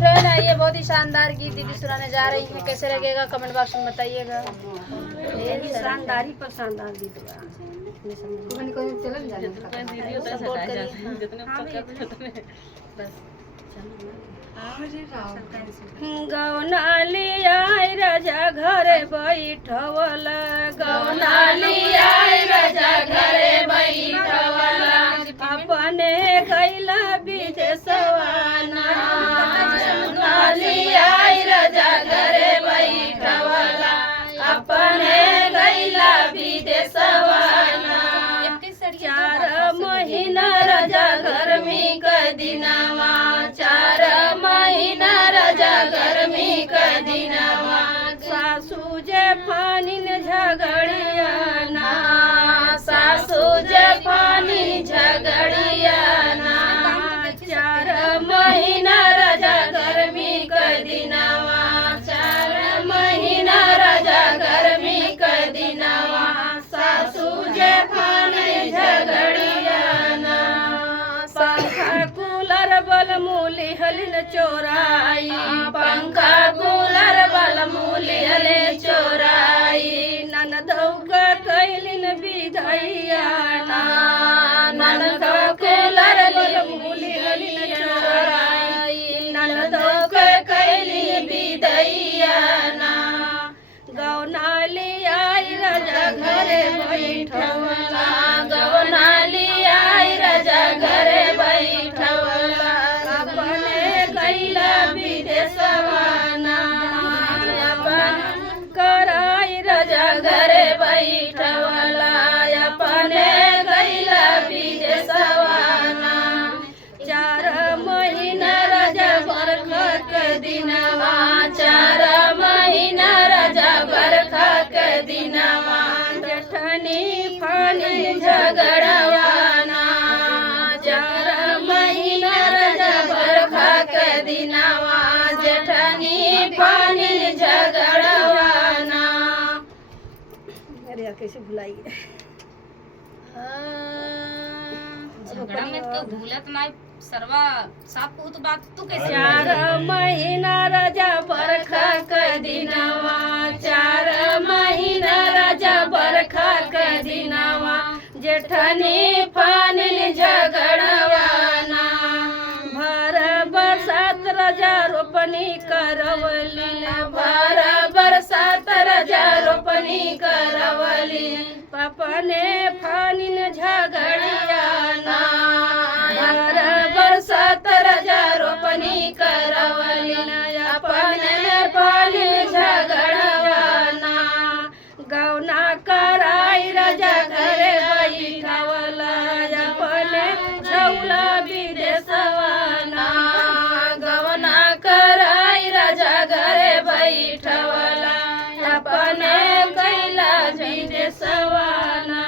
Friend ये बहुत ही शानदार गीत दीदी सुनाने जा रही है, कैसे लगेगा कमेंट बॉक्स में बताइएगा। ये शानदारी पर शानदार गीत बा। सपोर्ट करिए। गौनाली आई राजा घरे बैठवल, गौनाली आई राजा घरे बैठवल, अपने गैला विदेशवाना। गौनाली आई राजा घरे बैठवल, अपने गैला विदेशवाना। 4 महीना राजा गर्मी क दिनवा, 4 महीना राजा गर्मी क दिनवा, सासू जे पानी झगड़ियाना, सासू जे पानी झगड़ियाना। 4 महीना राजा गर्मी क दिनवा, 4 महीना राजा गर्मी क दिनवा, सासू जे पानी झगड़ियाना। पंखा कूलर बल मूली हलिन चोराई, पंखा कूलर बल मूली हलिन चोराई। ननदौक कैलिन विधैयाना, ननद कूलर बल मूली हलिन चोराई, ननदौक कैलिन विधैयाना। गौनाली आई राजा घरे बैठवला, गौनाली आई राजा घरे बैठवला, अपने गैला विदेशवाना। अपन कराई राजा घरे बैठवला, अपने गैला विदेशवाना। 4 महीना राजा बरखा के दिनवा, 4 महीना राजा बरखा के दिनवा, जेठनी फानी झगड़वाना। 4 महीना राजा बरखा के दिनवा, जेठनी फानी झगड़वाना। अरे यार कैसे भुलाई झगड़ा में तो भूलत नहीं सर्वा साफ पूत बात तू कैसे 4 महीना राजा बरखा के दिनवा, 4 महीना राजा बरखा के दिनवा, जेठनी फानी झगड़वाना। भर बरसात राजा रोपनी करवली, भर बरसात राजा रोपनी करवली, अपने फानी झगड़ियाना। भर बरसात राजा रोपनी करवली, अपने फानी झगड़वाना। गौना कराई राजा घरे बैठवला, अपने छौला विदेशवाना। गौना कराई राजा घरे बैठवला, अपने गैला विदेशवाना।